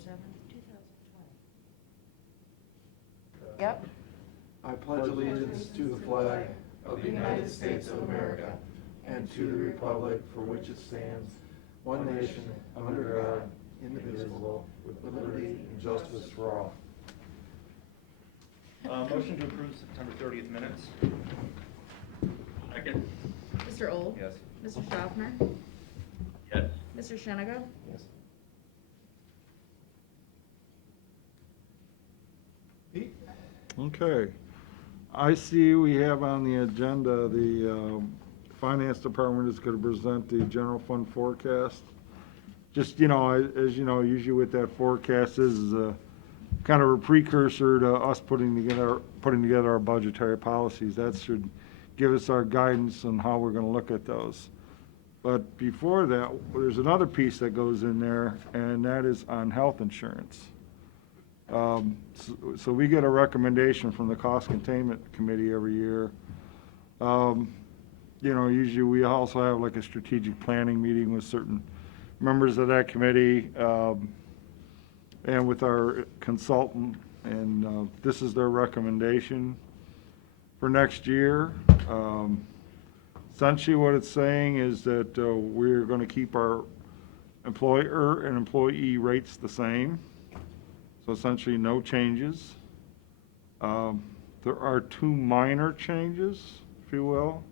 7th, 2020. Yep. I pledge allegiance to the flag of the United States of America and to the republic for which it stands, one nation, under God, indivisible, with liberty and justice for all. Motion to approve September 30th minutes. Second. Mr. Old? Yes. Mr. Schaffner? Yes. Mr. Shenago? Yes. Pete? Okay. I see we have on the agenda, the Finance Department is going to present the general fund forecast. Just, as you know, usually with that forecast, this is a kind of a precursor to us putting together our budgetary policies. That should give us our guidance on how we're going to look at those. But before that, there's another piece that goes in there, and that is on health insurance. So we get a recommendation from the Cost Containment Committee every year. Usually we also have like a strategic planning meeting with certain members of that committee, and with our consultant, and this is their recommendation for next year. Essentially what it's saying is that we're going to keep our employer and employee rates the same. So essentially no changes. There are two minor changes, if you will.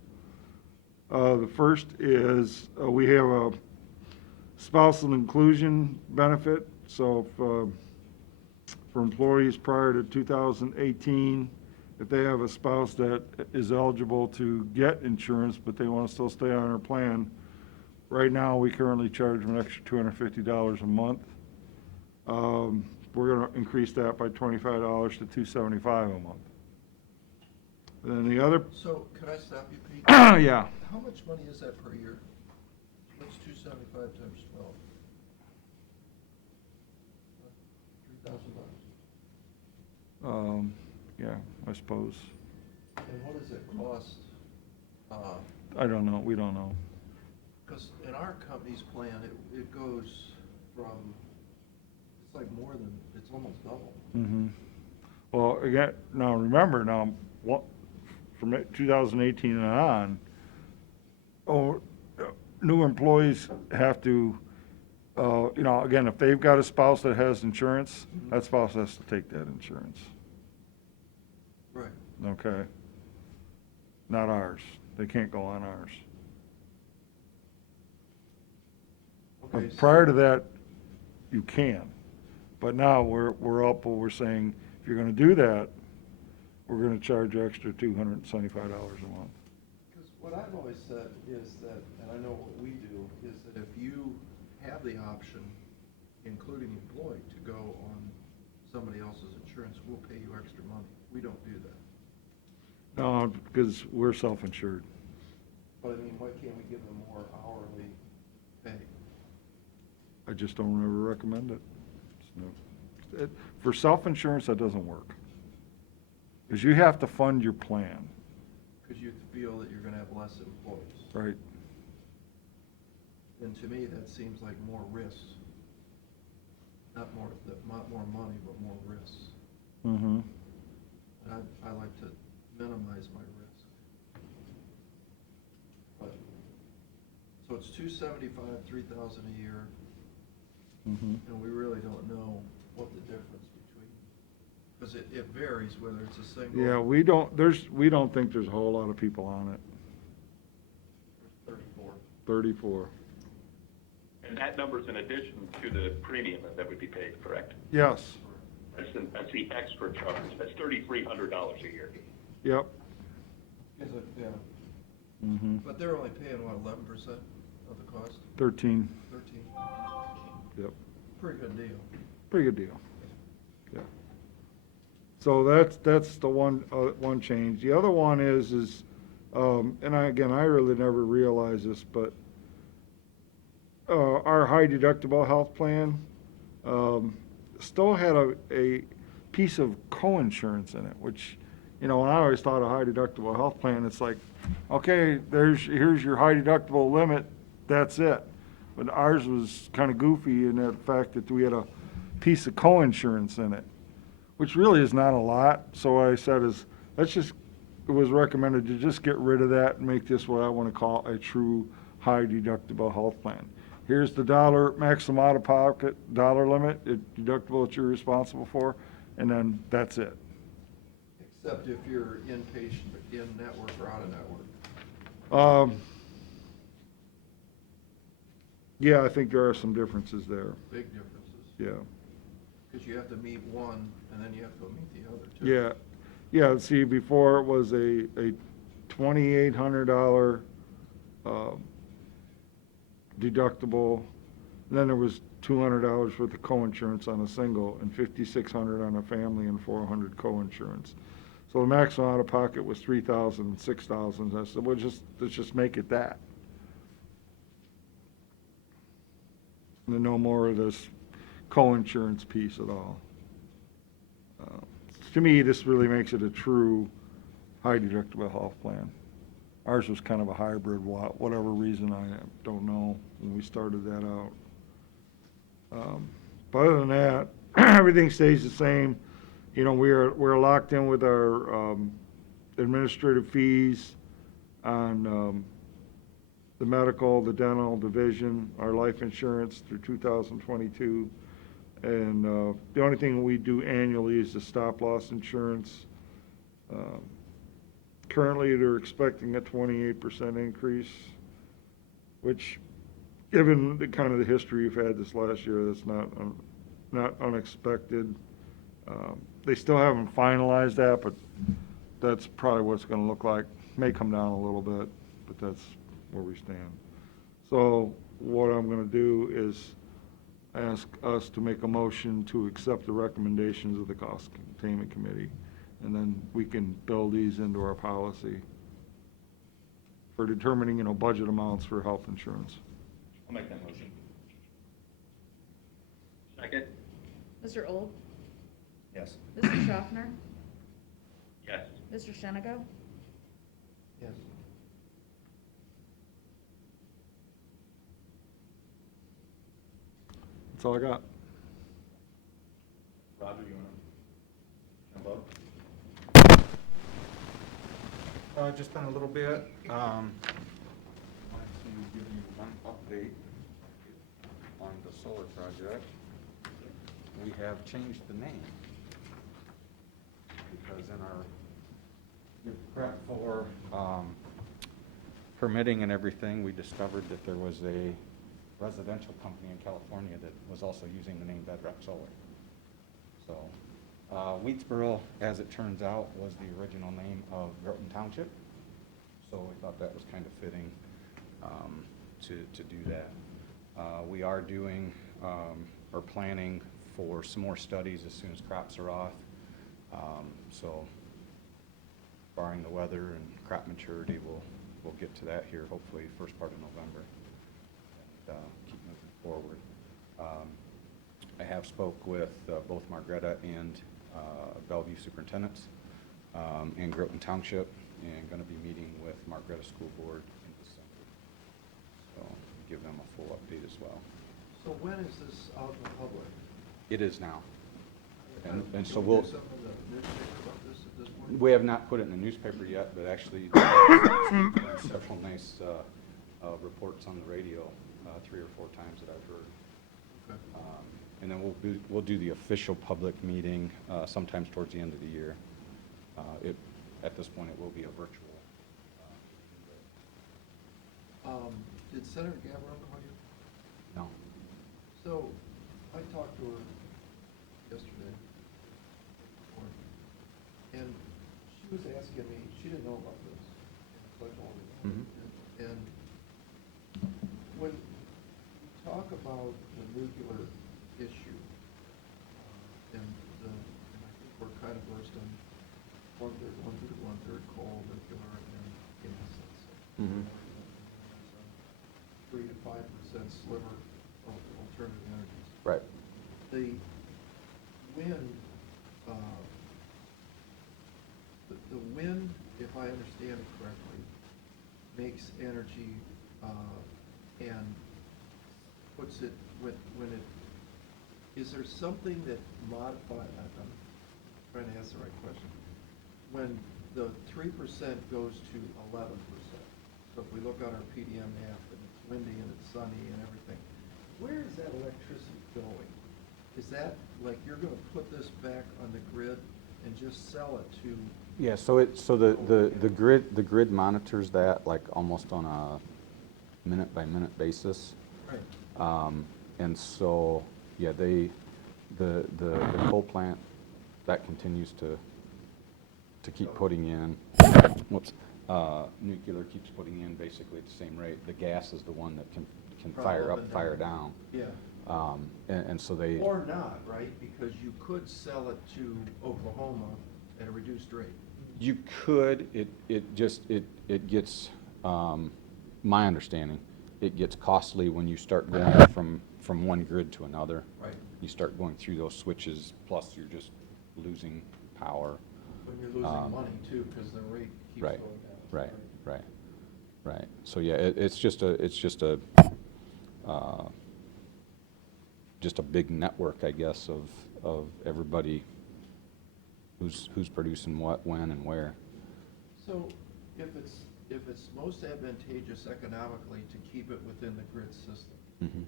The first is we have a spousal inclusion benefit. So if, for employees prior to 2018, if they have a spouse that is eligible to get insurance, but they want to still stay on our plan, right now we currently charge them an extra $250 a month. We're going to increase that by $25 to $275 a month. And then the other, So, can I stop you, Pete? yeah, How much money is that per year? What's 275 times 12? $3,000. yeah, I suppose. And what does it cost? I don't know, we don't know. Because in our company's plan, it goes from, it's like more than, it's almost double. Mm-hmm. Well, again, now remember, from 2018 and on, new employees have to, again, if they've got a spouse that has insurance, that spouse has to take that insurance, Right. okay? Not ours. They can't go on ours. Okay. Prior to that, you can. But now we're up, we're saying, if you're gonna do that, we're gonna charge you extra $275 a month. Because what I've always said is that, and I know what we do, is that if you have the option, including employee, to go on somebody else's insurance, we'll pay you extra money. We don't do that. No, because we're self-insured. But I mean, why can't we give them more hourly pay? I just don't ever recommend it. For self-insurance, that doesn't work. Because you have to fund your plan, Because you feel that you're gonna have less employees. right? And to me, that seems like more risks. Not more money, but more risks. Mm-hmm. And I like to minimize my risk. But, so it's 275, 3,000 a year, Mm-hmm. and we really don't know what the difference between, because it varies whether it's a single. Yeah, we don't think there's a whole lot of people on it. 34. 34. And that number's in addition to the premium that would be paid, correct? Yes. That's the extra charge. That's $3,300 a year. Yep. Is it, yeah, Mm-hmm. but they're only paying, what, 11% of the cost? 13. 13? Yep. Pretty good deal. Pretty good deal. Yeah. So that's the one change. The other one is, and I really never realized this, but our high deductible health plan still had a piece of co-insurance in it, which, when I always thought a high deductible health plan, it's like, okay, here's your high deductible limit, that's it. But ours was kind of goofy in that fact that we had a piece of co-insurance in it, which really is not a lot. So what I said is, it was recommended to just get rid of that and make this what I want to call a true high deductible health plan. Here's the maximum out-of-pocket dollar limit, deductible that you're responsible for, and then that's it. Except if you're inpatient, in-network or out-of-network. Yeah, I think there are some differences there, Big differences. yeah. Because you have to meet one, and then you have to go meet the other, too. Yeah, yeah, see, before it was a $2,800 deductible, then there was $200 worth of co-insurance on a single, and $5,600 on a family, and $400 co-insurance. So the maximum out-of-pocket was $3,000 and $6,000. I said, well, let's just make it that. And then no more of this co-insurance piece at all. To me, this really makes it a true high deductible health plan. Ours was kind of a hybrid, whatever reason, I don't know, when we started that out. But other than that, everything stays the same. You know, we're locked in with our administrative fees on the medical, the dental, the vision, our life insurance through 2022. And the only thing we do annually is the stop-loss insurance. Currently, they're expecting a 28% increase, which, given the kind of the history you've had this last year, that's not unexpected. They still haven't finalized that, but that's probably what it's going to look like. May come down a little bit, but that's where we stand. So what I'm going to do is ask us to make a motion to accept the recommendations of the Cost Containment Committee, and then we can build these into our policy for determining, budget amounts for health insurance. I'll make that motion. Second? Mr. Old? Yes. Mr. Schaffner? Yes. Mr. Shenigo? Yes. That's all I got. Roger, you want to vote? Just been a little bit. Wanted to give you one update on the solar project. We have changed the name because in our prep for permitting and everything, we discovered that there was a residential company in California that was also using the name Bedrock Solar. So Wheatsboro, as it turns out, was the original name of Groton Township. So we thought that was kind of fitting to do that. We are doing or planning for some more studies as soon as crops are off. So barring the weather and crop maturity, we'll get to that here hopefully first part of November. Keep moving forward. I have spoke with both Margretta and Bellevue superintendents and Groton Township, and going to be meeting with Margretta School Board in December. So give them a full update as well. So when is this out in the public? It is now. And Can so we we'll, do something in the newspaper about this at this point? we have not put it in the newspaper yet, but actually several nice reports on the radio 3 or 4 times that I've heard. Okay. And then we'll do the official public meeting sometimes towards the end of the year. At this point, it will be a virtual. Did Senator Gabbard call you? No. So, I talked to her yesterday, and she was asking me, she didn't know about this, so I told her. Mhm. And when you talk about the nuclear issue, and I think we're kind of versed on one-third coal, nuclear, and gas, let's say. Mhm. 3 to 5% sliver of alternative energies. Right. The wind, the wind, if I understand it correctly, makes energy and puts it when is there something that modified, I'm trying to ask the right question. When the 3% goes to 11%, so if we look on our PDM map and it's windy and it's sunny and everything, where is that electricity going? Is that, like, you're gonna put this back on the grid and just sell it to? Yeah, so the grid monitors that like almost on a minute by minute basis. Right. And so, yeah, the coal plant, that continues to keep putting in, whoops, nuclear keeps putting in basically at the same rate. The gas is the one that can fire up, fire down. Yeah. And so they. Or not, right? Because you could sell it to Oklahoma at a reduced rate. You could, it gets, my understanding, it gets costly when you start going from one grid to another. Right. You start going through those switches, plus you're just losing power. When you're losing money too, because the rate keeps going Right, down. right. So, yeah, it's just a big network, I guess, of everybody who's producing what, when, and where. So if it's most advantageous economically to keep it within the grid system, Mhm.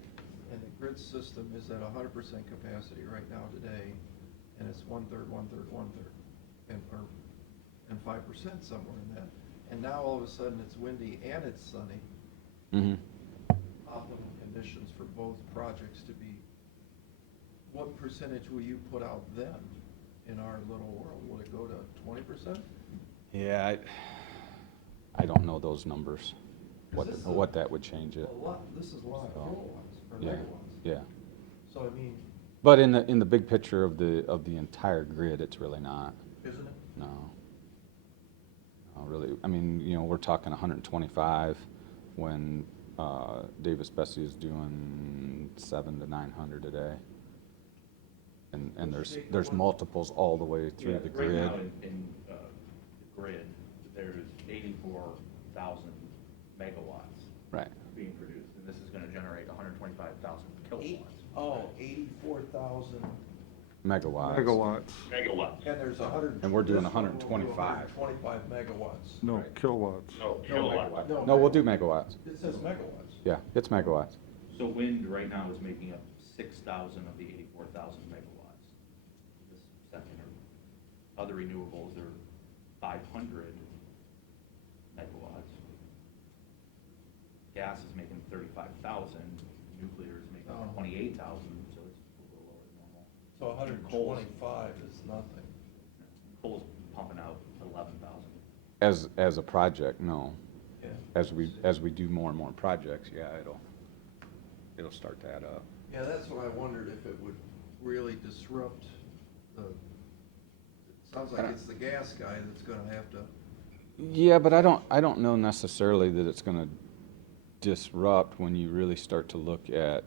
and the grid system is at 100% capacity right now today, and it's 1/3, 1/3, 1/3, and 5% somewhere in that, and now all of a sudden it's windy and it's sunny, Mhm. optimal conditions for both projects to be, what percentage will you put out then in our little world? Will it go to 20%? Yeah, I don't know those numbers, Is this what that would change it. This is a lot of So, kilowatts or yeah, megawatts. yeah. So I mean, But in the big picture of the entire grid, it's really not. isn't it? No. No, really. I mean, we're talking 125 when Davis Bessie is doing 700 to 900 a day. And there's multiples all the way through the grid. Right now in the grid, there's 84,000 megawatts Right. being produced, and this is gonna generate 125,000 kilowatts. 84,000. Megawatts. Megawatts. And there's 100. And we're doing this one will do 125. 125 megawatts. No, Right. kilowatts. No, No, kilowatts. No, we'll do megawatts. It says megawatts. Yeah, it's megawatts. So wind right now is making up 6,000 of the 84,000 megawatts. This second, other renewables are 500 megawatts. Gas is making 35,000, nuclear is making Oh. 28,000, so it's a little lower than normal. So 125 is nothing. Coal's pumping out 11,000. As a project, no. Yeah. As we do more and more projects, yeah, it'll start to add up. Yeah, that's what I wondered, if it would really disrupt the, it sounds like it's the gas guy that's gonna have to. Yeah, but I don't know necessarily that it's gonna disrupt when you really start to look at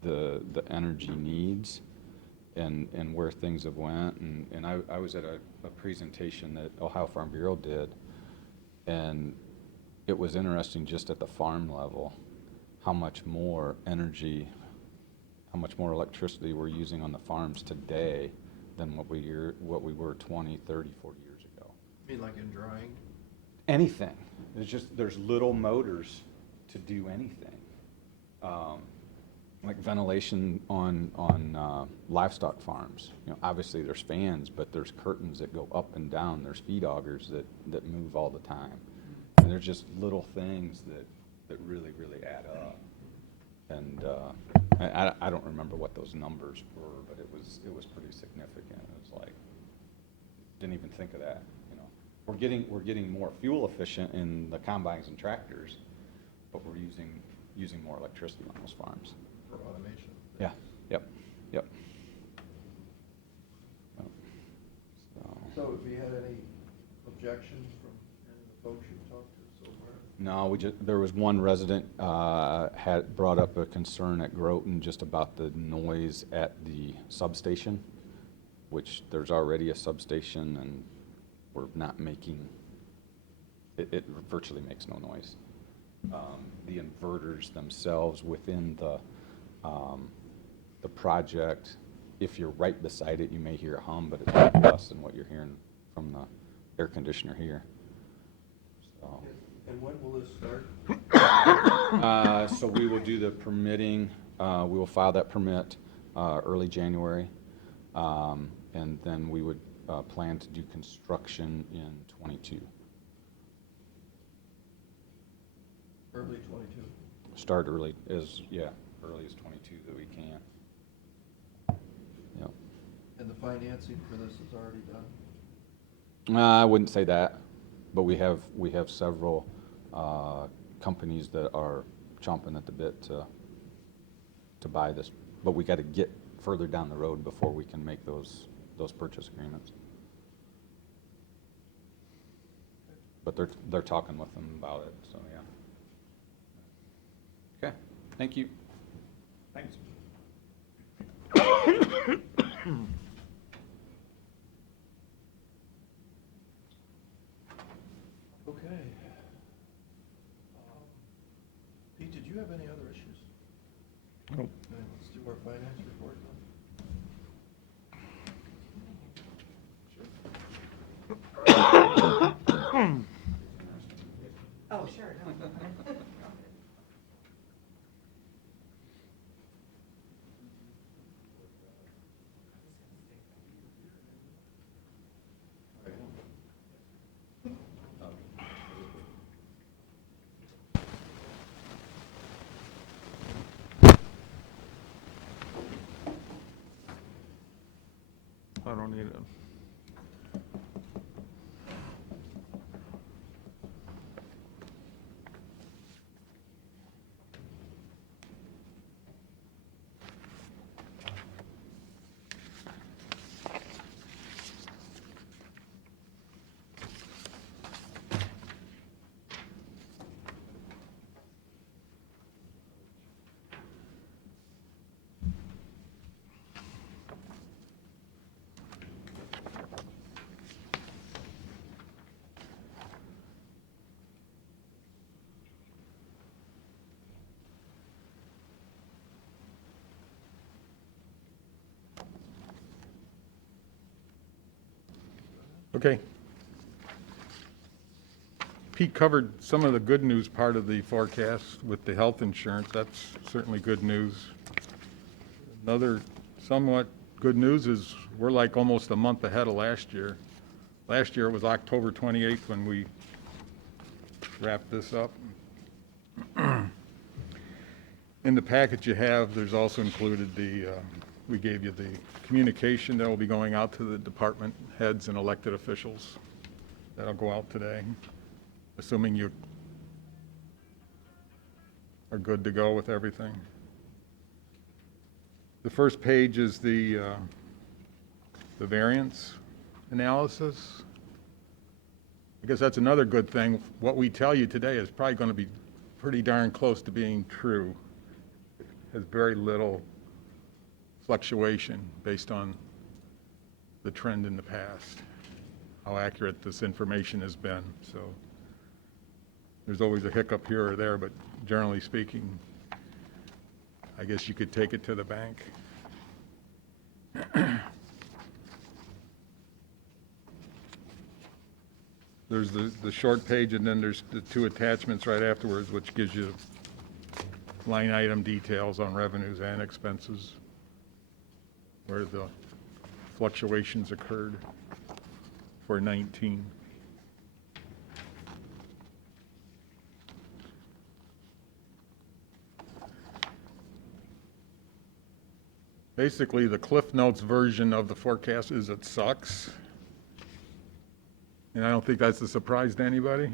the energy needs and where things have went. And I was at a presentation that Ohio Farm Bureau did, and it was interesting just at the farm level, how much more energy, how much more electricity we're using on the farms today than what we were 20, 30, 40 years ago. I mean, like in drying? Anything. There's little motors to do anything. Like ventilation on livestock farms. Obviously there's fans, but there's curtains that go up and down. There's feed augers that move all the time. And they're just little things that really, really add up. And I don't remember what those numbers were, but it was pretty significant. It was like, didn't even think of that. We're getting more fuel efficient in the combines and tractors, but we're using more electricity on those farms. For automation. Yeah, yep. So have you had any objections from any of the folks you've talked to so far? No, there was one resident had brought up a concern at Groton just about the noise at the substation, which there's already a substation and we're not making, it virtually makes no noise. The inverters themselves within the project, if you're right beside it, you may hear a hum, but it's much less than what you're hearing from the air conditioner here. So. And when will this start? So we will do the permitting, we will file that permit early January. And then we would plan to do construction in '22. Early 22. Start early early as '22 that we can. Yep. And the financing for this is already done? I wouldn't say that, but we have several companies that are chomping at the bit to buy this, but we got to get further down the road before we can make those purchase agreements. But they're talking with them about it, so yeah. Okay, thank you. Thanks. Okay. Pete, did you have any other issues? Nope. Okay, let's do our finance report now. Oh, sure. I don't need it. Okay. Pete covered some of the good news part of the forecast with the health insurance. That's certainly good news. Another somewhat good news is we're like almost a month ahead of last year. Last year it was October 28th when we wrapped this up. In the package you have, there's also included we gave you the communication that will be going out to the department heads and elected officials. That'll go out today, assuming you are good to go with everything. The first page is the variance analysis. I guess that's another good thing. What we tell you today is probably going to be pretty darn close to being true. It has very little fluctuation based on the trend in the past, how accurate this information has been. So there's always a hiccup here or there, but generally speaking, I guess you could take it to the bank. There's the short page, and then there's the two attachments right afterwards, which gives you line item details on revenues and expenses, where the fluctuations occurred for 19. Basically, the Cliff Notes version of the forecast is it sucks. And I don't think that's a surprise to anybody.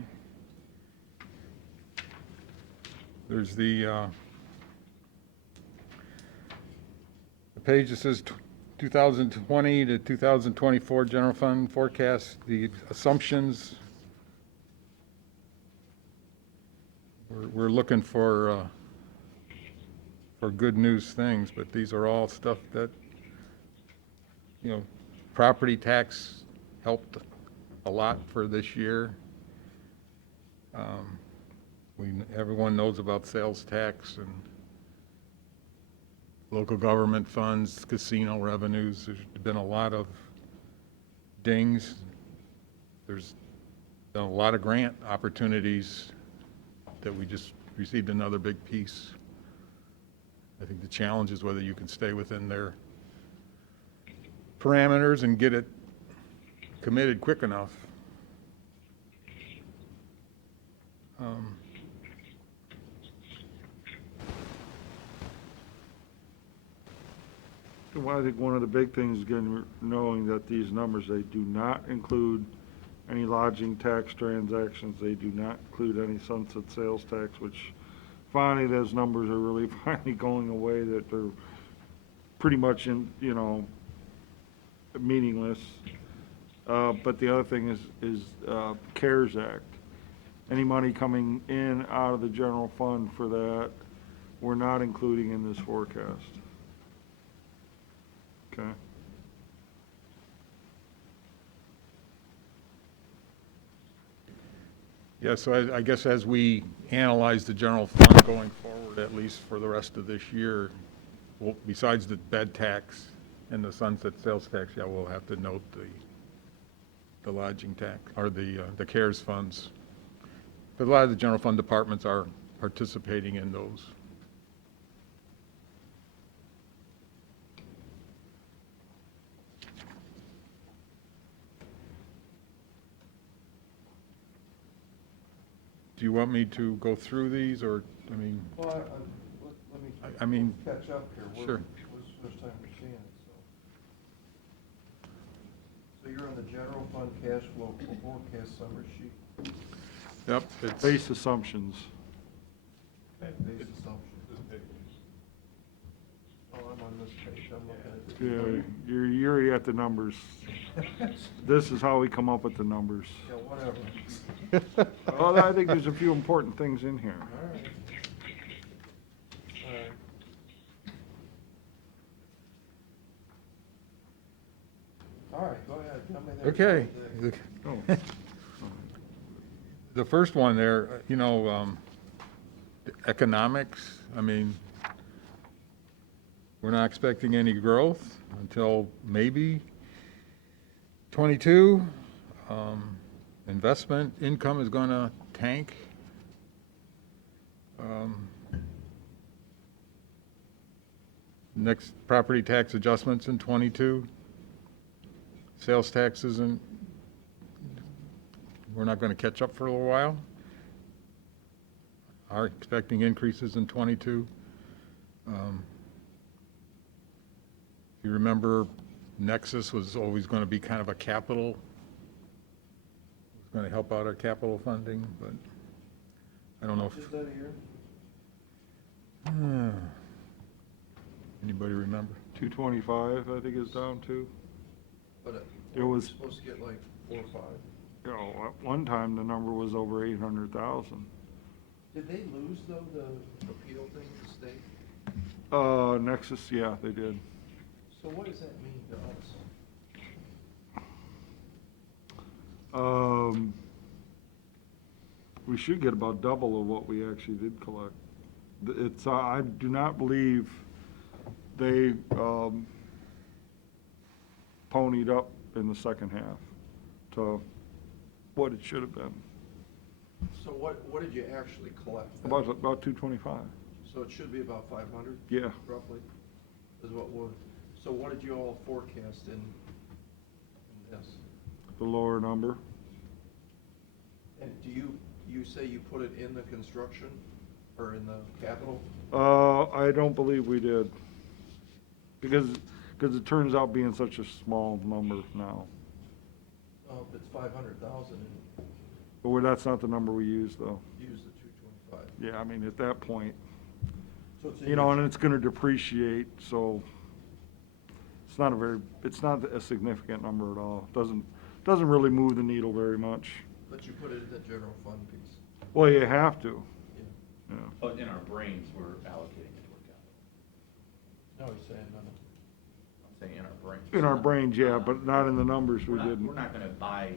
There's the page that says 2020 to 2024 general fund forecast, the assumptions. We're looking for good news things, but these are all stuff that, you know, property tax helped a lot for this year. Everyone knows about sales tax, and local government funds, casino revenues. There's been a lot of dings. There's been a lot of grant opportunities that we just received another big piece. I think the challenge is whether you can stay within their parameters and get it committed quick enough. Well, I think one of the big things, again, knowing that these numbers, they do not include any lodging tax transactions, they do not include any sunset sales tax, which finally, those numbers are really finally going away, that they're pretty much meaningless. But the other thing is CARES Act. Any money coming in out of the general fund for that, we're not including in this forecast. Okay. Yeah, so I guess as we analyze the general fund going forward, at least for the rest of this year, besides the bed tax and the sunset sales tax, yeah, we'll have to note the lodging tax, or the CARES funds. But a lot of the general fund departments are participating in those. Do you want me to go through these, or, I mean, Well, let me I mean, catch up here. sure. What's the first time we're seeing it, so you're on the general fund cash flow forecast summary sheet, Yep, it's, Base assumptions. base assumptions. Oh, I'm on this page, I'm looking at Yeah, you're already at the numbers. This is how we come up with the numbers. Yeah, whatever. Well, I think there's a few important things in here. All right. All right, go ahead, tell me there's okay. something. Oh. The first one there, economics, I mean, we're not expecting any growth until maybe 22. Investment income is going to tank. Next, property tax adjustments in 22. Sales tax isn't, we're not going to catch up for a little while. Are expecting increases in 22. If you remember, Nexus was always going to be kind of a capital, it was going to help out our capital funding, but I don't know if. Just that here? Anybody remember? 225, I think is down to. But It was- supposed to get like 4 or 5. At one time, the number was over 800,000. Did they lose though, the appeal thing to the state? Nexus, yeah, they did. So what does that mean to us? We should get about double of what we actually did collect. It's, I do not believe they, ponied up in the second half to what it should have been. So what did you actually collect then? About 225, So it should be about 500 yeah. roughly, is what would, so what did you all forecast in this? The lower number. And do you say you put it in the construction or in the capital? I don't believe we did. Because it turns out being such a small number now. Oh, if it's 500,000 and But that's not the number we use, though. use the 225. Yeah, I mean, at that point, So it's in you know, your- and it's gonna depreciate, so it's not a significant number at all. Doesn't really move the needle very much. But you put it in the general fund piece. Well, you have to, Yeah. yeah. But in our brains, we're allocating it toward capital. No, he's saying no. I'm saying in our brains. In our brains, yeah, but not in the numbers we We're not- didn't. We're not gonna buy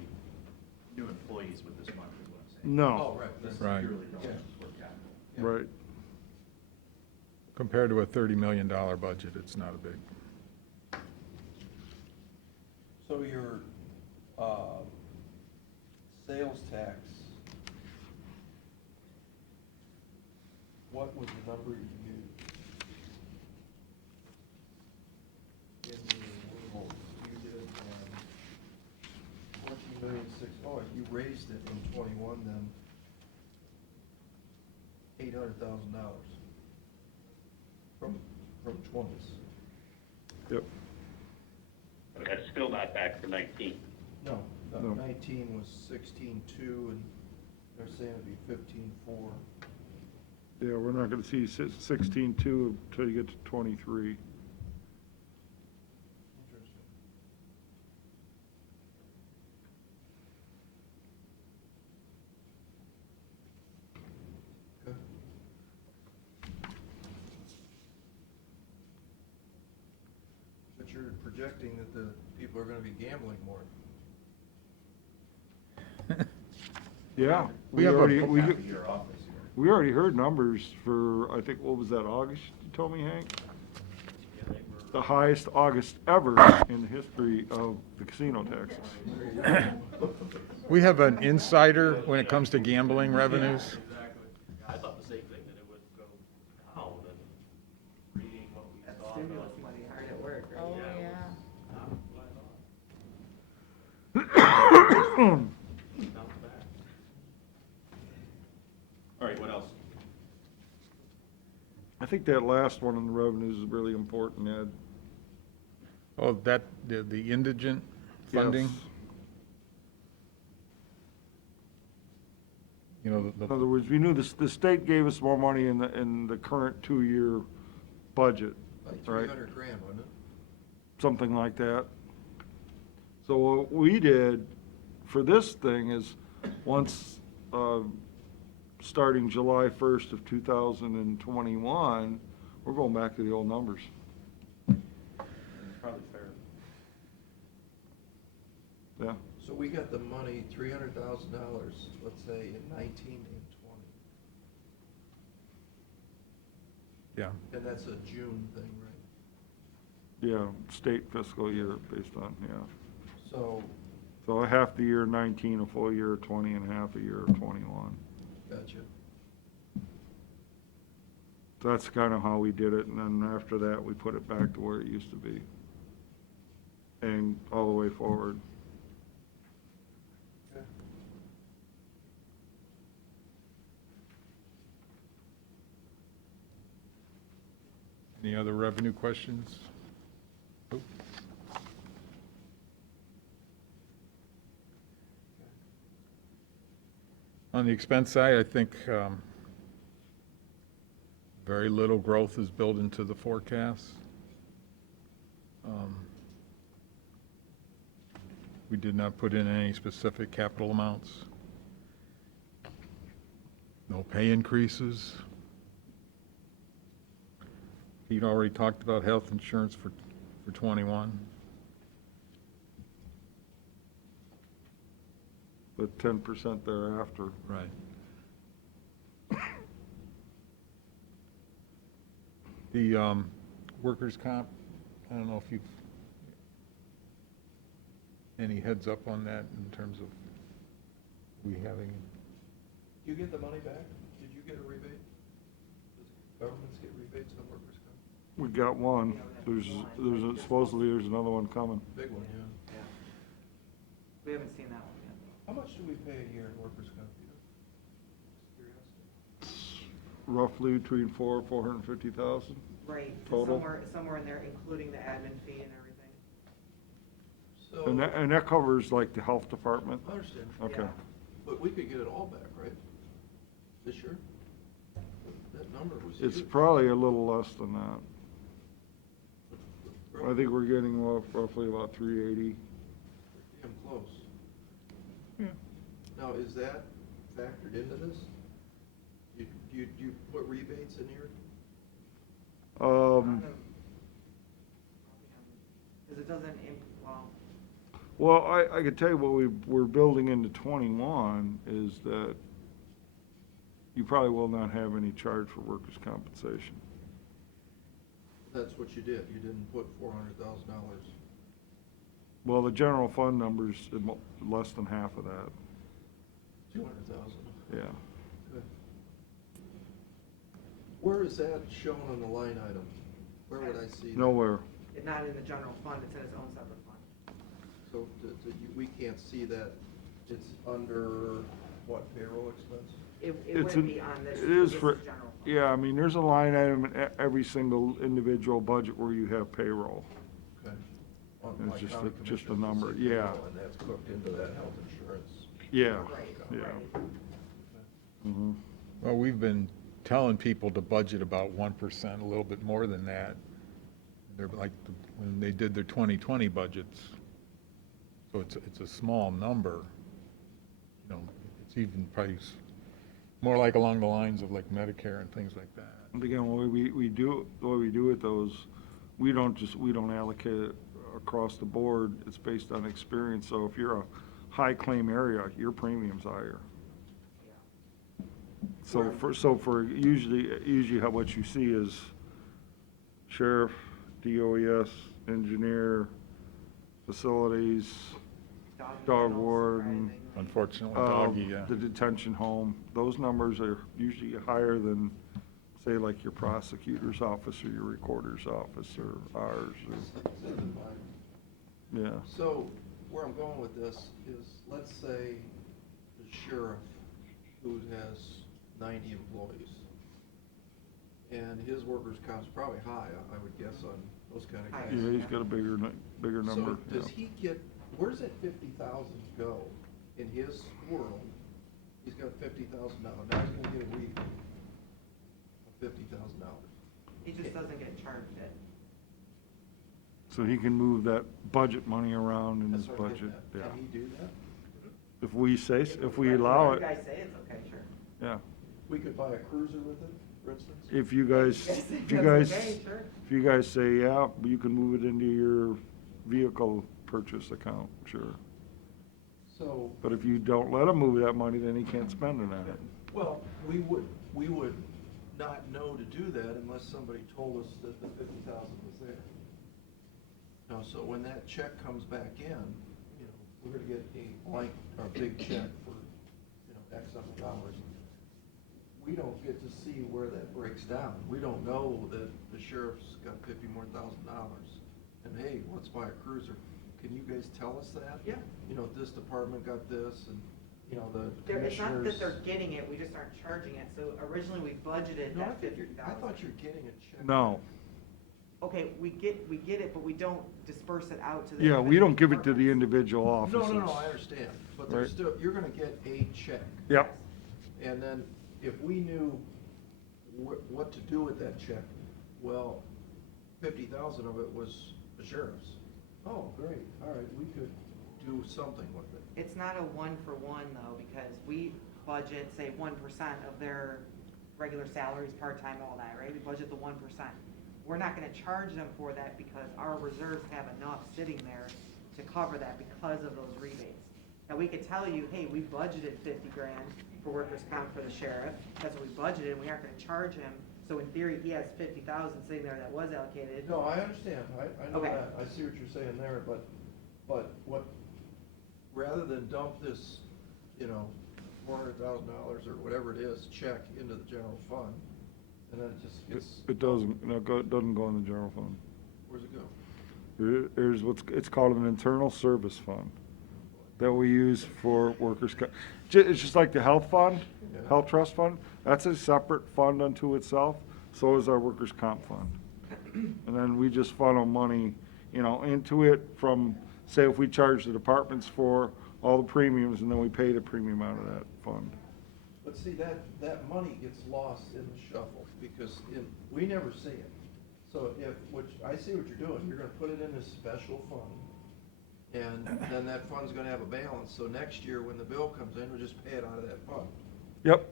new employees with this money, is what I'm saying. No, Oh, right. This is Right. purely going Yeah. toward capital. Yeah. right. Compared to a $30 million budget, it's not a big. So your, sales tax, what was the number you used? In the removals, you did, 14,600,000, oh, you raised it in 21 then, $800,000 from 20s. Yep. But that's still not back for 19. No, No. 19 was 16,2, and they're saying it'd be 15,4. Yeah, we're not gonna see 16.2 until you get to 23. Interesting. Okay. But you're projecting that the people are gonna be gambling more. Yeah. We have a- We already heard numbers for, I think, what was that, August, you told me, Hank? The highest August ever in the history of the casino taxes. We have an insider when it comes to gambling revenues. I thought the same thing, that it would go down, and reading what we saw. Stimulus money hard at work, right? Oh, yeah. All right, what else? I think that last one on the revenues is really important, Ed. Oh, the indigent funding? Yes. You know, In other words, we knew the state gave us more money in the current 2-year budget, Like Right. 300 grand, wasn't it? something like that. So what we did for this thing is, once, starting July 1st of 2021, we're going back to the old numbers. Probably fair. Yeah. So we got the money, $300,000, let's say, in 19 and 20. yeah. And that's a June thing, right? Yeah, state fiscal year based on, yeah. So, So a half the year 19, a full year of 20, and half a year of 21. gotcha. So that's kind of how we did it, and then after that, we put it back to where it used to be. And all the way forward. Okay. Any other revenue questions? Oop. On the expense side, I think very little growth is built into the forecast. We did not put in any specific capital amounts. No pay increases. Pete already talked about health insurance for 21. But 10% thereafter. Right. The workers' comp, I don't know if you've, any heads up on that in terms of we having, You get the money back? Did you get a rebate? Does governments get rebates on workers' comp? We got one. Supposedly there's another one coming. Big one, yeah. Yeah. We haven't seen that one yet. How much do we pay a year in workers' comp? You know? Just curiosity. Roughly between 450,000. Right, Total? somewhere in there, including the admin fee and everything. So, And that covers like the health department. I understand. Okay. Yeah. But we could get it all back, right? This year? That number was huge. It's probably a little less than that. I think we're getting roughly about 380. Damn close. Yeah. Now, is that factored into this? You put rebates in here? Um, Because it doesn't, well, Well, I could tell you what we're building into 21 is that you probably will not have any charge for workers' compensation. That's what you did, you didn't put $400,000. Well, the general fund number's less than half of that, 200,000. yeah. Good. Where is that shown on the line item? Where would I see that? Nowhere. It's not in the general fund, it's in its own separate fund. So we can't see that, it's under, what, payroll expense? It It's wouldn't an- be on this, It this is is for, general fund. yeah, I mean, there's a line item in every single individual budget where you have payroll. Okay. On It's my just county a- just a commissioners, number, they say yeah. payroll, And that's cooked into that health insurance. Yeah, Right, yeah. right. Mhm. Well, we've been telling people to budget about 1%, a little bit more than that. They're like, when they did their 2020 budgets, so it's a small number. You know, it's even probably more like along the lines of like Medicare and things like that. And again, the way we do it though is, we don't allocate it across the board, it's based on experience, so if you're a high claim area, your premium's higher. So for usually how what you see is sheriff, DOES, engineer, facilities, dog kennels, warden, surprising. Unfortunately, doggy, yeah. the detention home, those numbers are usually higher than, say, like your prosecutor's office or your recorder's office or ours, or, yeah. So, where I'm going with this is, let's say the sheriff, who has 90 employees, and his workers' comp's probably high, I would guess, on those kind of guys. Yeah, he's got a bigger number, So, does he get, where's that 50,000 go? In his world, he's got $50,000, now he's gonna get a rebate of $50,000. He just doesn't get charged it. So he can move that budget money around in his That's what I'm getting budget, at. yeah. Can he do that? If we say, if we Right, allow whatever it, you guys say, it's okay, sure. yeah. We could buy a cruiser with it, for instance? If you guys, Yes, if you that's guys, okay, sure. if you guys say, yeah, you can move it into your vehicle purchase account, sure. So, But if you don't let him move that money, then he can't spend it on it. well, we would not know to do that unless somebody told us that the 50,000 was there. No, so when that check comes back in, you know, we're gonna get a blank, or a big check for, you know, X number of dollars. We don't get to see where that breaks down. We don't know that the sheriff's got $50,000 more. And hey, let's buy a cruiser. Can you guys tell us that? Yeah. You know, this department got this, and, you know, the It's not commissioners. that they're getting it, we just aren't charging it. So originally, we budgeted No, I that think you're, 50,000. I thought you're getting a check. No, Okay, we get it, but we don't disperse it out to the. yeah, we don't give it to the individual individual offices. No, I understand, but there's Right. still, you're gonna get a check. Yep, And then if we knew what to do with that check, well, 50,000 of it was the sheriff's. Oh, great, all right, we could do something with it. It's not a one-for-one though, because we budget, say, 1% of their regular salaries, part-time, all that, right? We budget the 1%. We're not gonna charge them for that because our reserves have enough sitting there to cover that because of those rebates. Now, we could tell you, hey, we budgeted 50 grand for workers' comp for the sheriff, that's what we budgeted, and we aren't gonna charge him. So in theory, he has 50,000 sitting there that was allocated. No, I understand, I know Okay. that, I see what you're saying there, but what, rather than dump this, you know, $400,000 or whatever it is, check into the general fund, and then it just gets. it doesn't, no, it doesn't go in the general fund. Where's it go? There's it's called an internal service fund that we use for workers' comp. It's just like the health fund, Yeah. health trust fund, that's a separate fund unto itself, so is our workers' comp fund. And then we just funnel money, you know, into it from, say, if we charge the departments for all the premiums, and then we pay the premium out of that fund. But see, that money gets lost in the shuffle, because we never see it. So I see what you're doing, you're gonna put it in a special fund, and then that fund's gonna have a balance, so next year, when the bill comes in, we'll just pay it out of that fund. Yep,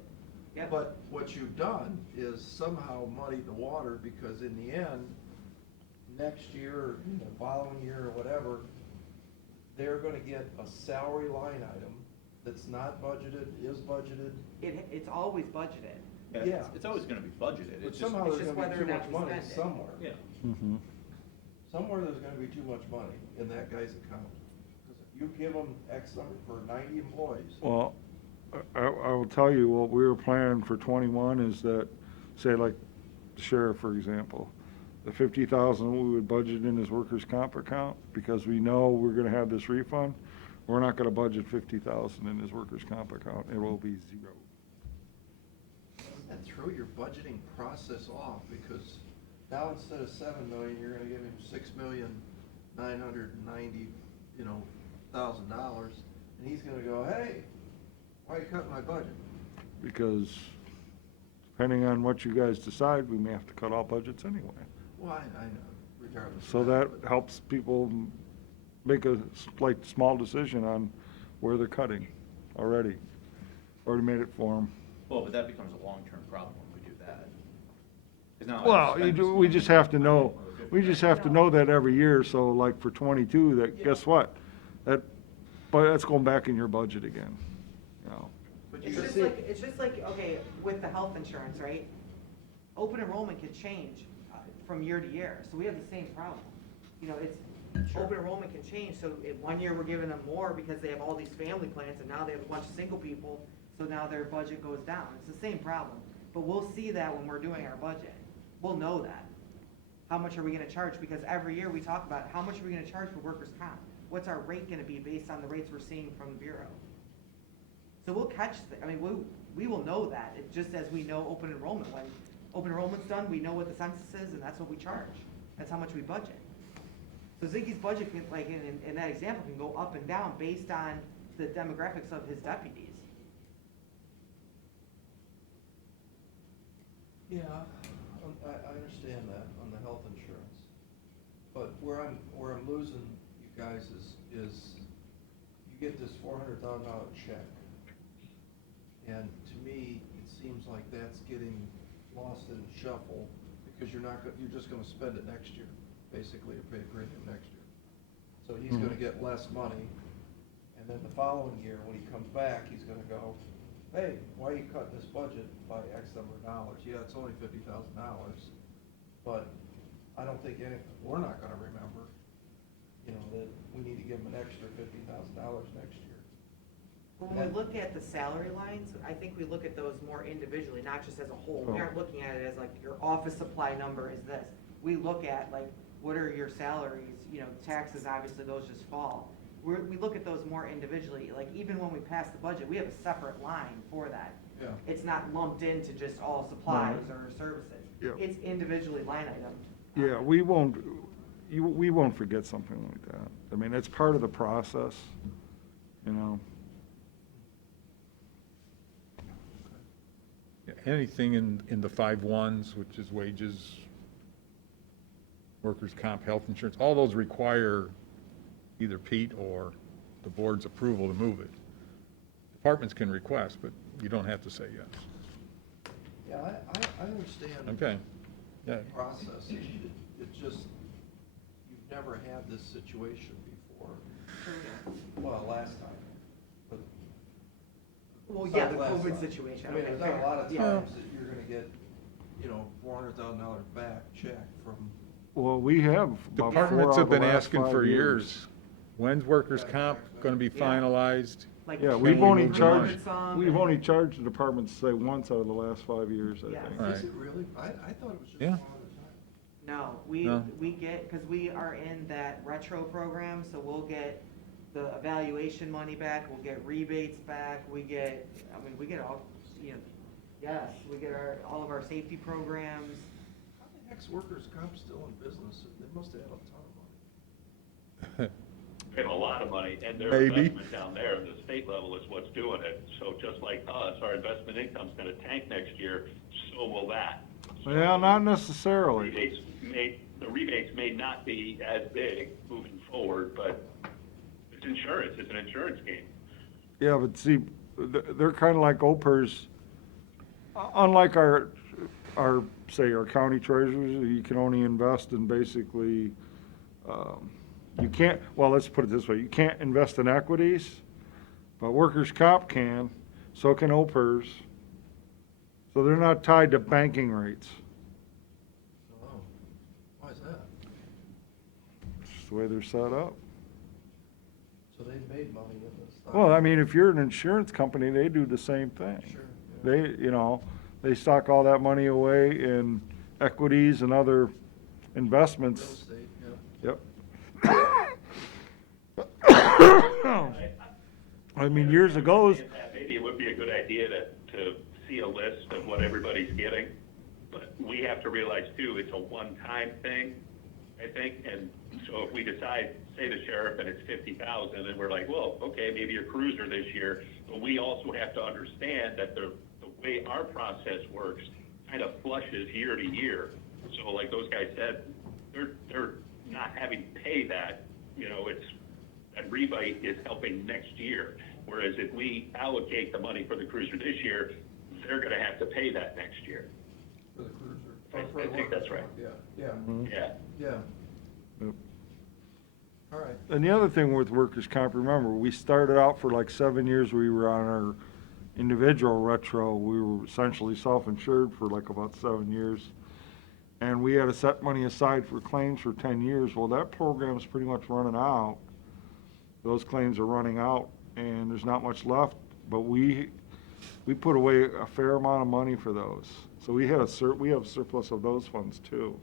Yep. But what you've done is somehow muddied the water, because in the end, next year, or the following year, or whatever, they're gonna get a salary line item that's not budgeted, is budgeted. It's always budgeted. Yeah. It's always gonna be budgeted, But it's just, somehow it's there's just gonna be whether too or much not we money spend it. somewhere. yeah. Mhm. Somewhere there's gonna be too much money in that guy's account. 'Cause if you give him X number for 90 employees, Well, I will tell you, what we were planning for 21 is that, say like the sheriff, for example, the 50,000 we would budget in his workers' comp account, because we know we're gonna have this refund, we're not gonna budget 50,000 in his workers' comp account, it will be zero. doesn't that throw your budgeting process off? Because now instead of 7 million, you're gonna give him $6,990,000, and he's gonna go, hey, why are you cutting my budget? Because depending on what you guys decide, we may have to cut all budgets anyway. Well, I know, regardless. of So that helps people make a like small decision on where they're cutting already. Already made it for them. Well, but that becomes a long-term problem when we do that. 'Cause now I Well, spent this we money just have to on know, it. we just have to know that every year, so like for 22, that, guess what? But that's going back in your budget again, you know? But you It's can just see, like, okay, with the health insurance, right? Open enrollment could change from year to year, so we have the same problem. You know, open enrollment can change, so one year we're giving them more because they have all these family plans, and now they have a bunch of single people, so now their budget goes down. It's the same problem, but we'll see that when we're doing our budget. We'll know that. How much are we gonna charge? Because every year we talk about, how much are we gonna charge for workers' comp? What's our rate gonna be based on the rates we're seeing from the Bureau? So we'll catch, we will know that, just as we know open enrollment. When open enrollment's done, we know what the census is, and that's what we charge. That's how much we budget. So Ziggy's budget, can, like in that example, can go up and down based on the demographics of his deputies. yeah, I understand that on the health insurance. But where I'm losing you guys is you get this $400,000 check. And to me, it seems like that's getting lost in the shuffle, because you're just gonna spend it next year, basically, or pay premium next year. So he's gonna get less money, and then the following year, when he comes back, he's gonna go, hey, why are you cutting this budget by X number of dollars? Yeah, it's only $50,000, but I don't think we're not gonna remember, that we need to give him an extra $50,000 next year. When we look at the salary lines, I think we look at those more individually, not just as a whole. We aren't looking at it as like, your office supply number is this. We look at like, what are your salaries, taxes, obviously, those just fall. We look at those more individually, like even when we pass the budget, we have a separate line for that. Yeah. It's not lumped into just all supplies or services. Yeah. It's individually line item. Yeah, we won't forget something like that. I mean, it's part of the process, Anything in the 5-1s, which is wages, workers' comp, health insurance, all those require either Pete or the board's approval to move it. Departments can request, but you don't have to say yes. Yeah, I understand. Okay, yeah. The process. It's just, you've never had this situation before. Well, last time. But Well, yeah, the last COVID time. situation. I mean, Okay, there's not a fair. lot of Yeah. times that you're gonna get, $400,000 back check from. Well, we have about 4 Departments out have of the been last asking 5 for years. When's workers' comp gonna be Yeah. finalized? Like Yeah, the we've Can we only move charged, on? we've only charged the departments, say, once out of the last 5 years, I Yeah. think. Right. Is it really? I thought it was just Yeah. one at a time. No, No. we get, because we are in that retro program, so we'll get the evaluation money back, we'll get rebates back, we get all, yes, we get all of our safety programs. How the heck's workers' comp still in business? They must have had a ton of money. They have a lot of money, and their Maybe. investment down there at the state level is what's doing it. So just like us, our investment income's gonna tank next year, so will that. Well, not necessarily. The rebates may not be as big moving forward, but it's insurance, it's an insurance game. Yeah, but see, they're kind of like OPERS. Unlike our, say, our county treasurers, you can only invest in basically, you can't, well, let's put it this way, you can't invest in equities, but workers' comp can, so can OPERS. So they're not tied to banking rates. Oh, why is that? the way they're set up. So they've made money in this. Well, I mean, if you're an insurance company, they do the same thing. Sure. yeah. They, you know, they stock all that money away in equities and other Real investments. estate, yeah. Yep. I mean, years ago, Maybe it would be a good idea to see a list of what everybody's getting, but we have to realize too, it's a one-time thing, I think, and so if we decide, say the sheriff, and it's 50,000, and we're like, well, okay, maybe a cruiser this year, but we also have to understand that the way our process works kind of flushes year to year. So like those guys said, they're not having to pay that, you know, that rebate is helping next year. Whereas if we allocate the money for the cruiser this year, they're gonna have to pay that next year. For the cruiser. I think that's right. Yeah, yeah, Yeah. yeah. Yep. All right. And the other thing with workers' comp, remember, we started out for like 7 years, we were on our individual retro, we were essentially self-insured for like about 7 years. And we had to set money aside for claims for 10 years. Well, that program's pretty much running out. Those claims are running out and there's not much left, but we put away a fair amount of money for those. So we have surplus of those funds too.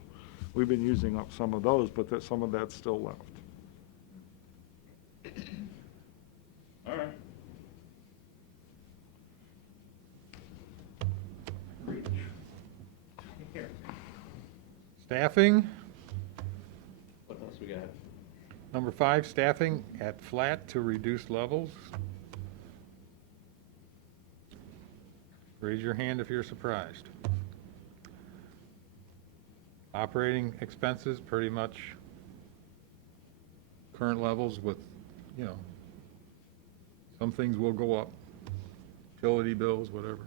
We've been using up some of those, but some of that's still left. All right. Reach. Here. Staffing, What else we got? number 5, staffing at flat to reduced levels. Raise your hand if you're surprised. Operating expenses, pretty much current levels with, you know, some things will go up, utility bills, whatever.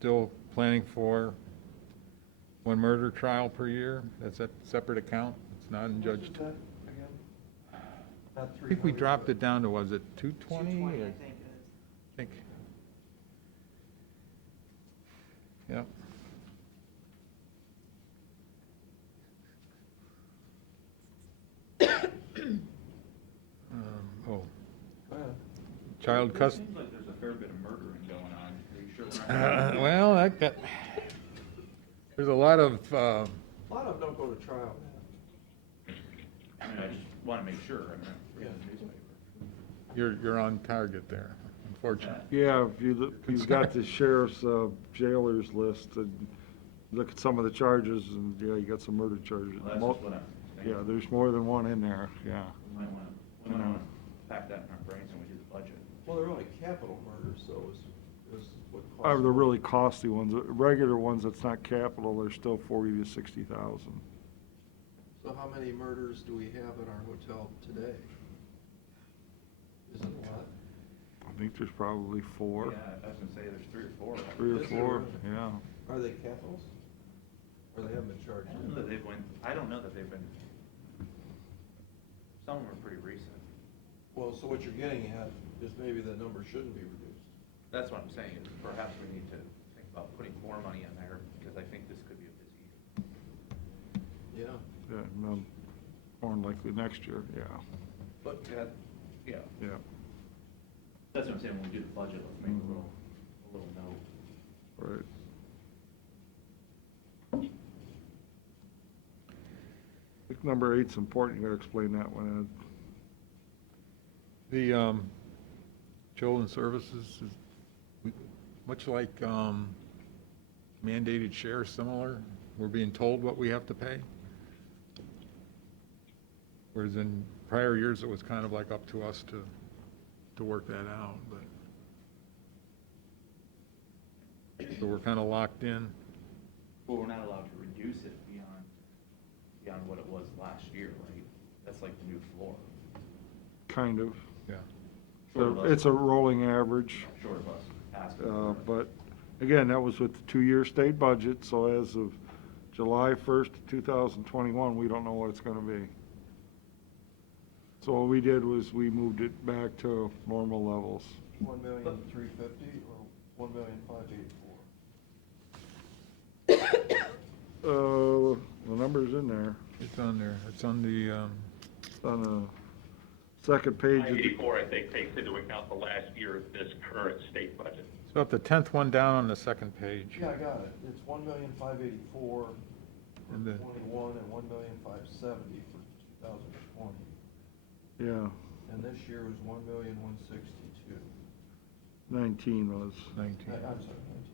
Still planning for one murder trial per year. That's a separate account. It's not in What was judge. that again? Not I think we 300, dropped but- it down to, was it 220? 220, I or- think it is. I think. Yep. Oh, Go ahead. child It custody. seems like there's a fair bit of murdering going on. Are you sure we're not? Well, there's a lot of, A lot of them don't go to trial. I mean, I just want to make sure. I mean, I'm reading the newspaper. you're on target there, unfortunately. Yeah, if you've got the sheriff's jailers list, and look at some of the charges, and yeah, you got some murder charges. Well, that's just what I'm saying. Yeah, there's more than one in there, yeah. We might want to pack that in our brains when we do the budget. Well, they're only capital murders, so is what costs. The really costly ones, regular ones that's not capital, they're still 40 to 60,000. So how many murders do we have in our hotel today? Is it a lot? I think there's probably 4, Yeah, I was gonna say there's 3 or 4. 3 or Is there 4, really? yeah. Are they capitals? Or they haven't been charged? I don't know that they've been, some of them are pretty recent. Well, so what you're getting at is maybe the number shouldn't be reduced. That's what I'm saying, is perhaps we need to think about putting more money in there, because I think this could be a busy year. Yeah, Yeah, no, more than likely next year, yeah, But, yeah, yeah. that's what I'm saying, when we do the budget, let's make a little note. Right. I think number 8's important, you gotta explain that one, Ed. The children's services, is much like mandated share, similar. We're being told what we have to pay. Whereas in prior years, it was kind of like up to us to work that out, but. So we're kind of locked in. Well, we're not allowed to reduce it beyond what it was last year, right? That's like the new floor. Kind of. Yeah. Short of us- It's a rolling average, Short of us asking. for it. but again, that was with the 2-year state budget, so as of July 1st, 2021, we don't know what it's gonna be. So what we did was we moved it back to normal levels. 1,350,000 or 1,584,000? The number's in there. It's on there. It's on the, On the second page. of the- 584, I think, takes into account the last year of this current state budget. it's about the 10th one down on the second page. Yeah, I got it. It's 1,584 for And the- 21 and 1,570 for 2020. Yeah, And this year was 1,162. 19 was, 19. I'm sorry, 19.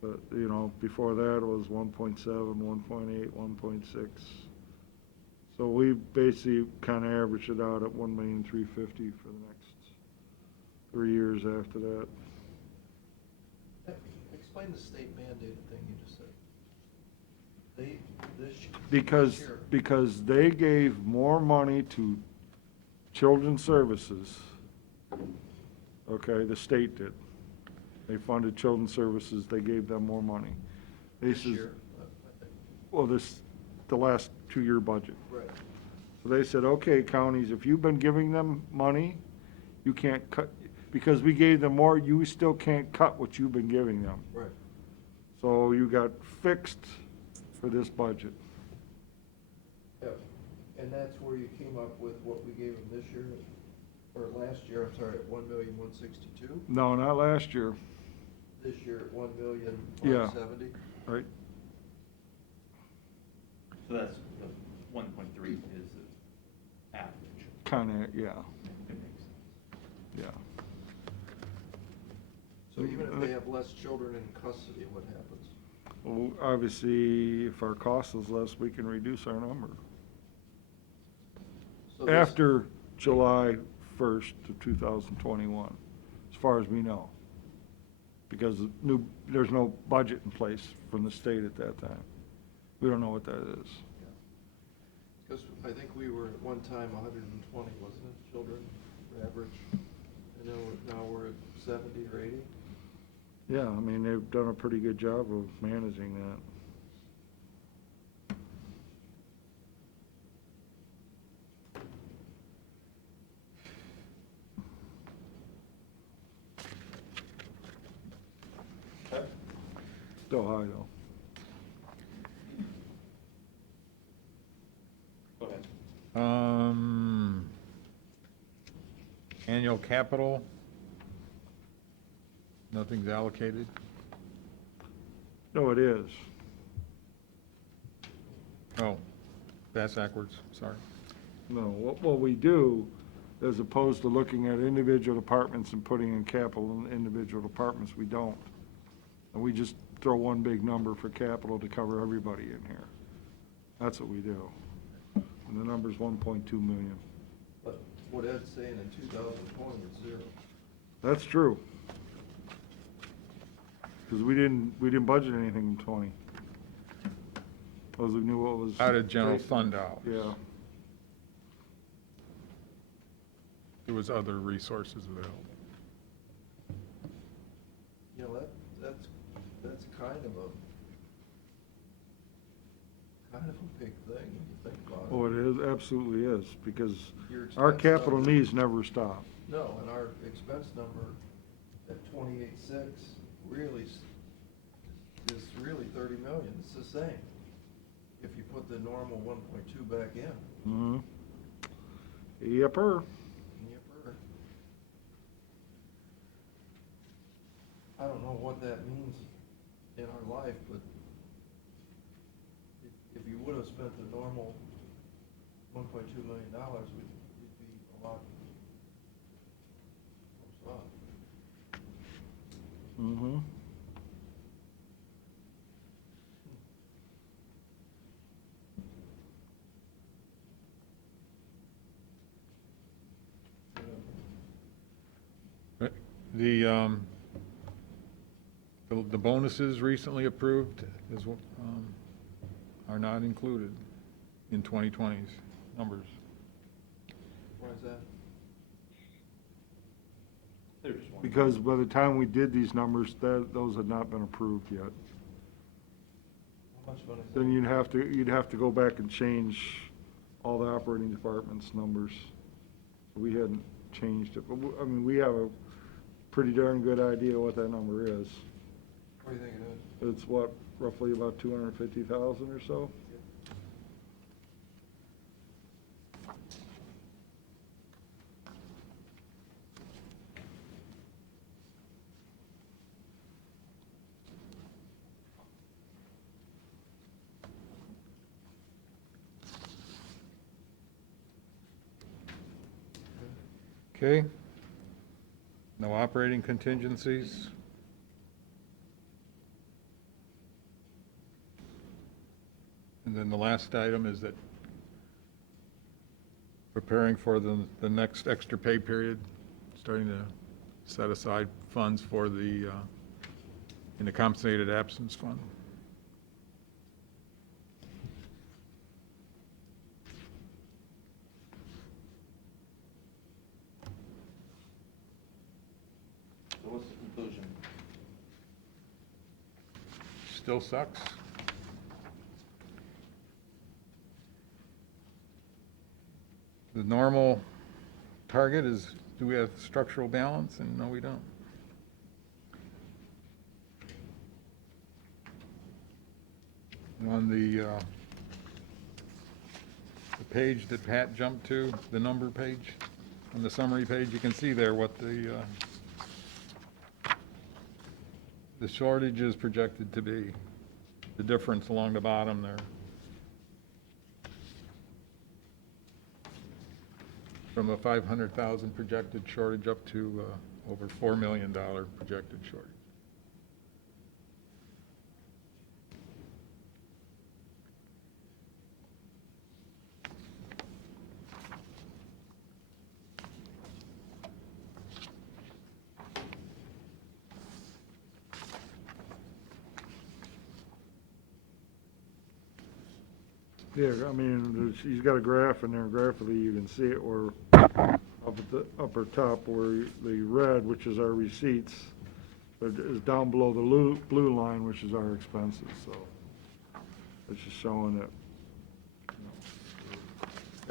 but, you know, before that was 1.7, 1.8, 1.6. So we basically kind of averaged it out at 1,350,000 for the next 3 years after that. Explain the state mandated thing you just said. They, this Because, year. because they gave more money to children's services. Okay, the state did. They funded children's services, they gave them more money. They This says- year, I think. Well, the last 2-year budget. Right. So they said, okay, counties, if you've been giving them money, you can't cut, because we gave them more, you still can't cut what you've been giving them. Right. So you got fixed for this budget. Yep. And that's where you came up with what we gave them this year, or last year, I'm sorry, at 1,162,000. No, not last year, This year at 1,570,000. right? So that's, the 1.3 is the average. Kinda, yeah, It makes sense. yeah. So even if they have less children in custody, what happens? Well, obviously, if our cost is less, we can reduce our number. So this- After July 1st of 2021, as far as we know. Because there's no budget in place from the state at that time. We don't know what that is. Because I think we were at one time 120, wasn't it, children, average? And now we're at 70 or 80? Yeah, I mean, they've done a pretty good job of managing that. Still high, though. Go ahead. Annual capital, nothing's allocated. No, it is. Oh, that's backwards, sorry. No, what we do, as opposed to looking at individual departments and putting in capital in individual departments, we don't. And we just throw one big number for capital to cover everybody in here. That's what we do. And the number's 1.2 million. But what Ed's saying in 2020 is zero. That's true. Because we didn't budget anything in 20. Because we knew what was. Out of general fund out. Yeah. There was other resources available. You know, that's kind of a big thing when you think about it. Oh, it is, absolutely is, because Your our expense capital number- needs never stop. No, and our expense number at 28.6 really is really 30 million. It's the same. If you put the normal 1.2 back in. Mm-hmm. Yepper. Yepper. I don't know what that means in our life, but if you would have spent the normal $1.2 million, we'd be a lot worse off. Mm-hmm. The bonuses recently approved are not included in 2020's numbers. Why is that? They're just one. Because by the time we did these numbers, those had not been approved yet. How much money is that? Then you'd have to go back and change all the operating departments' numbers. We hadn't changed it, but, I mean, we have a pretty darn good idea what that number is. What do you think it is? It's what, roughly about 250,000 or so? Okay. No operating contingencies. And then the last item is that preparing for the next extra pay period, starting to set aside funds for the, in the compensated absence fund. So what's the conclusion? Still sucks. The normal target is, do we have structural balance? And no, we don't. On the page that Pat jumped to, the number page, on the summary page, you can see there what the shortage is projected to be, the difference along the bottom there. From a 500,000 projected shortage up to over $4 million projected shortage. Yeah, I mean, he's got a graph in there, graphically, you can see it where, up at the upper top, where the red, which is our receipts, but is down below the blue line, which is our expenses, so it's just showing that, you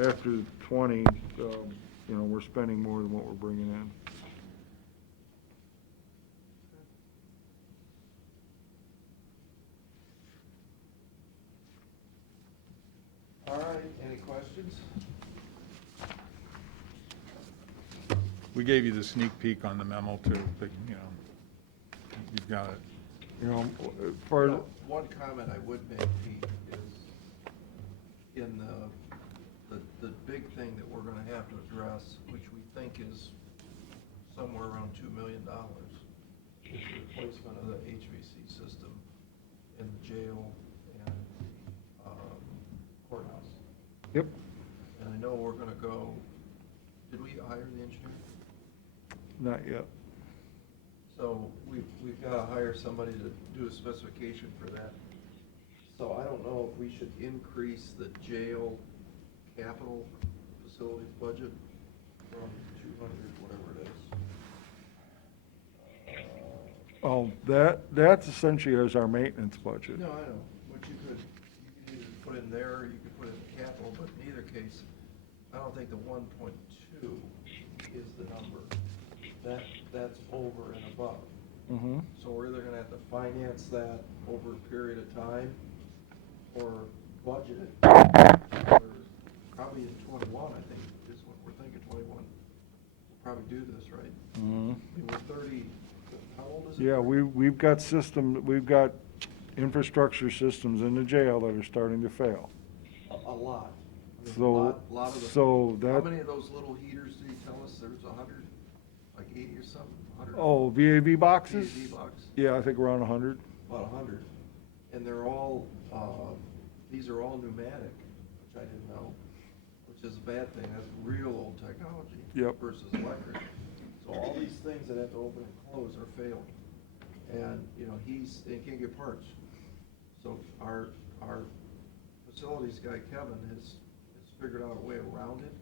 know, after 20, you know, we're spending more than what we're bringing in. All right, any questions? We gave you the sneak peek on the memo too, but, you know, you've got it. You know, for, One comment I would make, Pete, is in the big thing that we're gonna have to address, which we think is somewhere around $2 million, is the replacement of the HVAC system in the jail and courthouse. yep, And I know we're gonna go, did we hire the engineer? not yet. So we've got to hire somebody to do a specification for that. So I don't know if we should increase the jail capital facilities budget from 200, whatever it is. Oh, that's essentially as our maintenance budget. No, I know, but you could either put in there, or you could put it in capital, but in either case, I don't think the 1.2 is the number. That's over and above. Mm-hmm. So we're either gonna have to finance that over a period of time, or budget it. Or probably in 21, I think, is what we're thinking, 21. We'll probably do this, right? Mm-hmm. I mean, we're 30, how old is it? Yeah, we've got infrastructure systems in the jail that are starting to fail. A lot. I mean, So, lot of the. so How that, many of those little heaters did he tell us? There's 100, like 80 or something? 100? oh, VAV boxes? VAV box? Yeah, I think around 100. About 100. And they're all, these are all pneumatic, which I didn't know, which is a bad thing. That's real old technology. Yep. Versus electric. So all these things that have to open and close are failing. And, you know, they can't get parts. So our facilities guy, Kevin, has figured out a way around it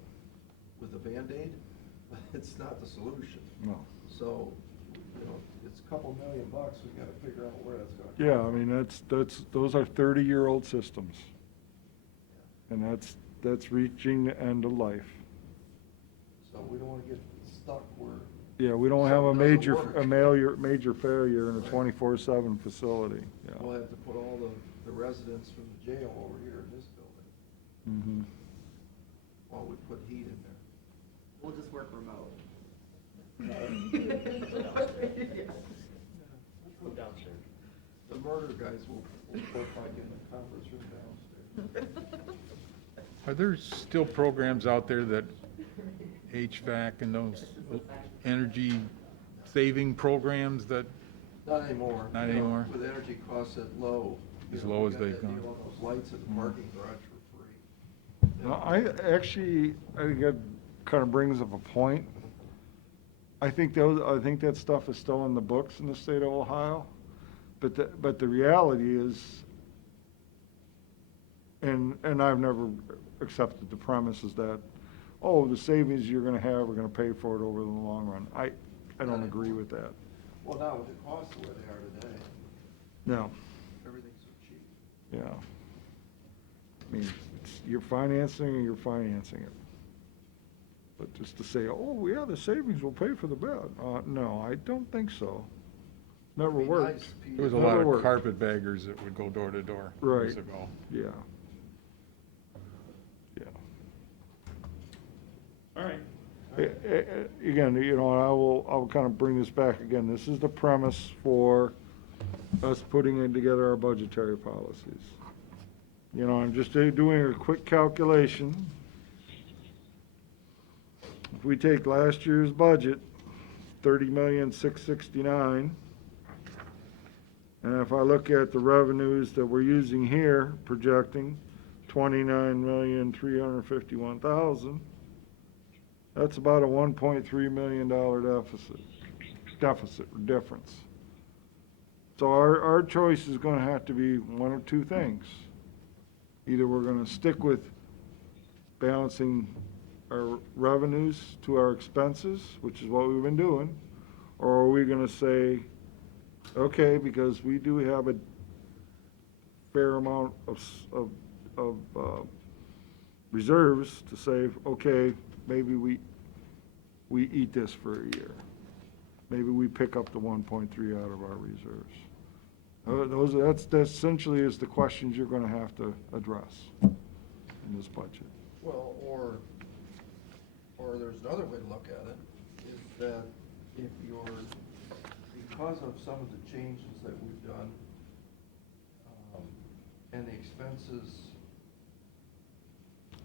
with a Band-Aid, but it's not the solution. No. So, you know, it's a couple $1 million, we gotta figure out where that's gonna come Yeah, I from. mean, those are 30-year-old systems. And that's reaching the end of life. So we don't wanna get stuck where, Yeah, we don't have a Something doesn't work. major failure in a Right. 24/7 facility, yeah. we'll have to put all the residents from the jail over here in this building, Mm-hmm. while we put heat in there. We'll just work remote. The murder guys will probably get in the conference room downstairs. Are there still programs out there that HVAC and those energy saving programs that, Not anymore. Not You know, anymore? With energy costs at low. As you know, low we as got they've that gone. deal on those lights in the parking garage for free. No, I think that kind of brings up a point. I think that stuff is still in the books in the state of Ohio, but the reality is, and I've never accepted the premise is that, oh, the savings you're gonna have, we're gonna pay for it over the long run. I don't agree with that. Well, now with the costs the way they are today, No, everything's so cheap. yeah. I mean, you're financing and you're financing it. But just to say, oh, yeah, the savings will pay for the bed, no, I don't think so. Never It'd be worked. nice, Pete, there was a Never lot of worked. carpetbaggers that would go door to door years Right. ago. Yeah. Yeah. All right. Again, you know, I will kind of bring this back again. This is the premise for us putting in together our budgetary policies. You know, I'm just doing a quick calculation. If we take last year's budget, 30,669,000, and if I look at the revenues that we're using here, projecting 29,351,000, that's about a $1.3 million deficit or difference. So our choice is gonna have to be one of two things. Either we're gonna stick with balancing our revenues to our expenses, which is what we've been doing, or are we gonna say, okay, because we do have a fair amount of reserves to say, okay, maybe we eat this for a year. Maybe we pick up the 1.3 out of our reserves. That's essentially is the questions you're gonna have to address in this budget. Well, or there's another way to look at it, is that if because of some of the changes that we've done, and the expenses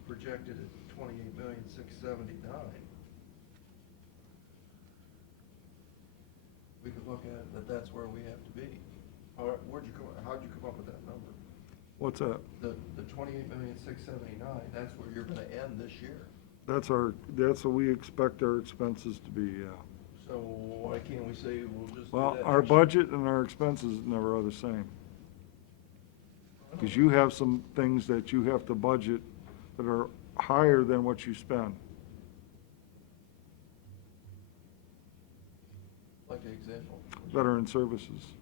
projected at 28,679,000, we could look at it that that's where we have to be. How'd you come up with that number? What's that? The 28,679,000, that's where you're gonna end this year. That's what we expect our expenses to be, yeah. So why can't we say we'll just do Well, that our next year? budget and our expenses never are the same. Because you have some things that you have to budget that are higher than what you spend. Like an example. Veteran services.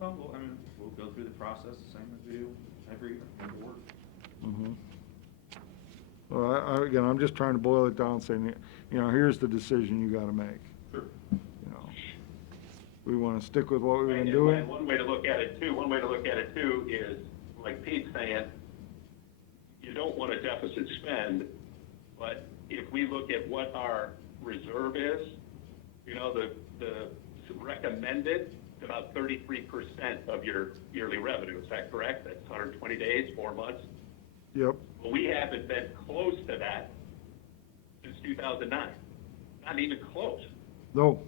Well, we'll go through the process the same as we do every year on board. Mhm. Well, again, I'm just trying to boil it down, saying, you know, here's the decision you gotta make. Sure. You know, we wanna stick with what we've been And doing. one way to look at it too is, like Pete's saying, you don't want a deficit spend, but if we look at what our reserve is, you know, the recommended, is about 33% of your yearly revenue, is that correct? That's 120 days, 4 months? Yep, Well, we haven't been close to that since 2009, not even close. no,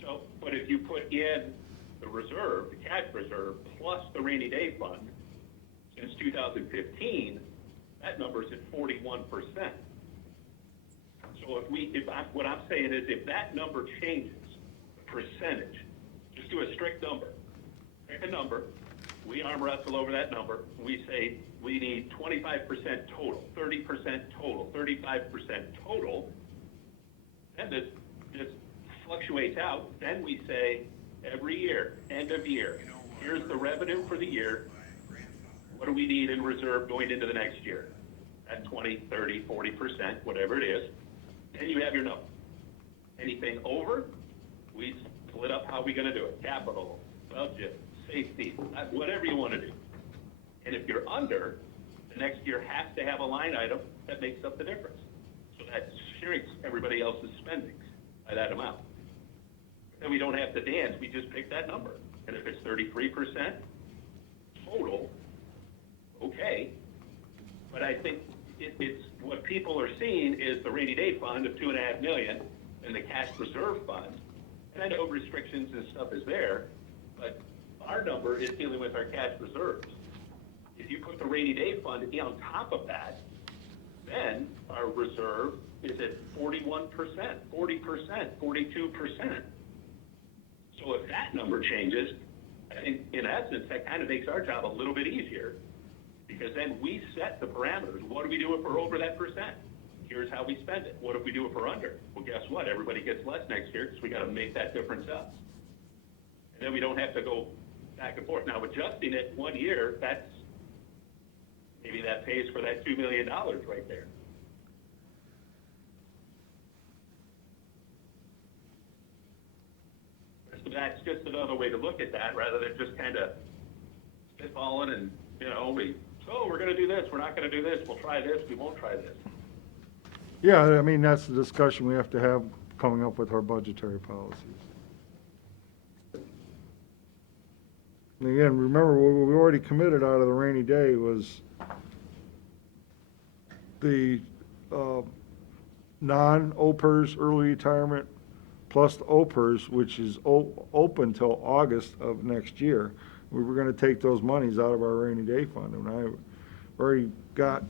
So, but if you put in the reserve, the cash reserve, plus the rainy day fund, since 2015, that number's at 41%. So what I'm saying is if that number changes, the percentage, just do a strict number. Pick a number, we arm wrestle over that number, we say we need 25% total, 30% total, 35% total, and this fluctuates out, then we say every year, end of year, here's the revenue for the year, what do we need in reserve going into the next year? At 20, 30, 40%, whatever it is, then you have your number. Anything over, we split up how we're gonna do it, capital, budget, safety, whatever you wanna do. And if you're under, the next year has to have a line item that makes up the difference. So that shrinks everybody else's spending by that amount. Then we don't have to dance, we just pick that number. And if it's 33% total, okay. But I think it's, what people are seeing is the rainy day fund of 2.5 million and the cash reserve fund. And I know restrictions and stuff is there, but our number is dealing with our cash reserves. If you put the rainy day fund on top of that, then our reserve is at 41%, 40%, 42%. So if that number changes, I think in essence, that kind of makes our job a little bit easier, because then we set the parameters. What do we do if we're over that percent? Here's how we spend it. What if we do if we're under? Well, guess what? Everybody gets less next year because we got to make that difference up. And then we don't have to go back and forth. Now, adjusting it 1 year, maybe that pays for that $2 million right there. So that's just another way to look at that, rather than just kind of spitballing and, we're going to do this, we're not going to do this, we'll try this, we won't try this. Yeah, I mean, that's the discussion we have to have coming up with our budgetary policies. And again, remember, what we already committed out of the rainy day was the non-OPERS early retirement plus the OPERS, which is open till August of next year. We were gonna take those monies out of our rainy day fund, and I already got,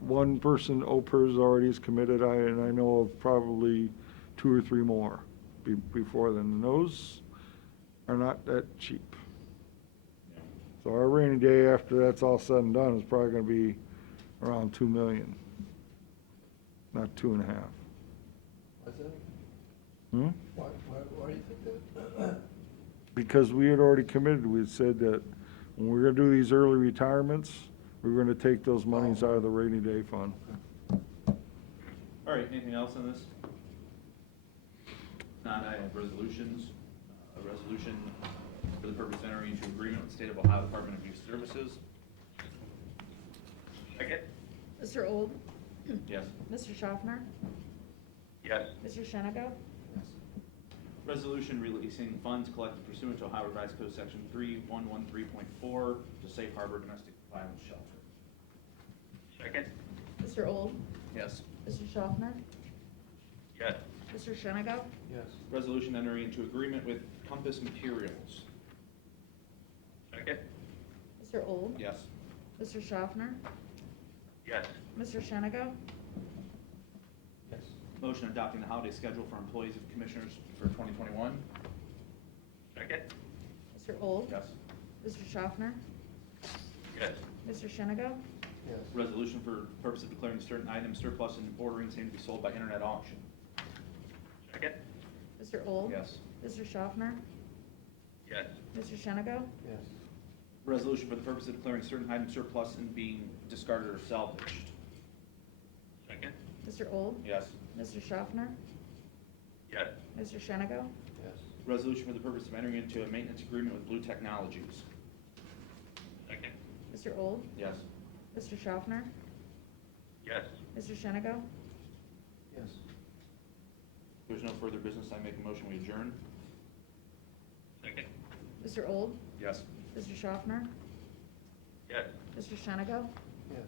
one person OPERS already is committed, and I know of probably 2 or 3 more before then, and those are not that cheap. So our rainy day, after that's all said and done, is probably gonna be around 2 million, not 2.5. What's that? Hmm? Why do you think that? Because we had already committed, we had said that when we're gonna do these early retirements, we're gonna take those monies out of the rainy day fund. All right, anything else on this? Not, I have resolutions. A resolution for the purpose of entering into agreement with the State of Ohio Department of Youth Services. Second? Mr. Old? Yes. Mr. Schaffner? Yes. Mr. Shennigo? Resolution releasing funds collected pursuant to Ohio Revised Code Section 3113.4 to Safe Harbor Domestic Violence Shelter. Second? Mr. Old? Yes. Mr. Schaffner? Yes. Mr. Shennigo? Yes. Resolution entering into agreement with Compass Materials. Second? Mr. Old? Yes. Mr. Schaffner? Yes. Mr. Shennigo? Yes. Motion adopting the holiday schedule for employees of commissioners for 2021. Second? Mr. Old? Yes. Mr. Schaffner? Yes. Mr. Shennigo? Yes. Resolution for purpose of declaring certain items surplus and ordering same to be sold by internet auction. Second? Mr. Old? Yes. Mr. Schaffner? Yes. Mr. Shennigo? Yes. Resolution for the purpose of declaring certain items surplus and being discarded or salvaged. Second? Mr. Old? Yes. Mr. Schaffner? Yes. Mr. Shennigo? Yes. Resolution for the purpose of entering into a maintenance agreement with Blue Technologies. Second? Mr. Old? Yes. Mr. Schaffner? Yes. Mr. Shennigo? Yes. If there's no further business, I make a motion we adjourn. Second? Mr. Old? Yes. Mr. Schaffner? Yes. Mr. Shennigo? Yes.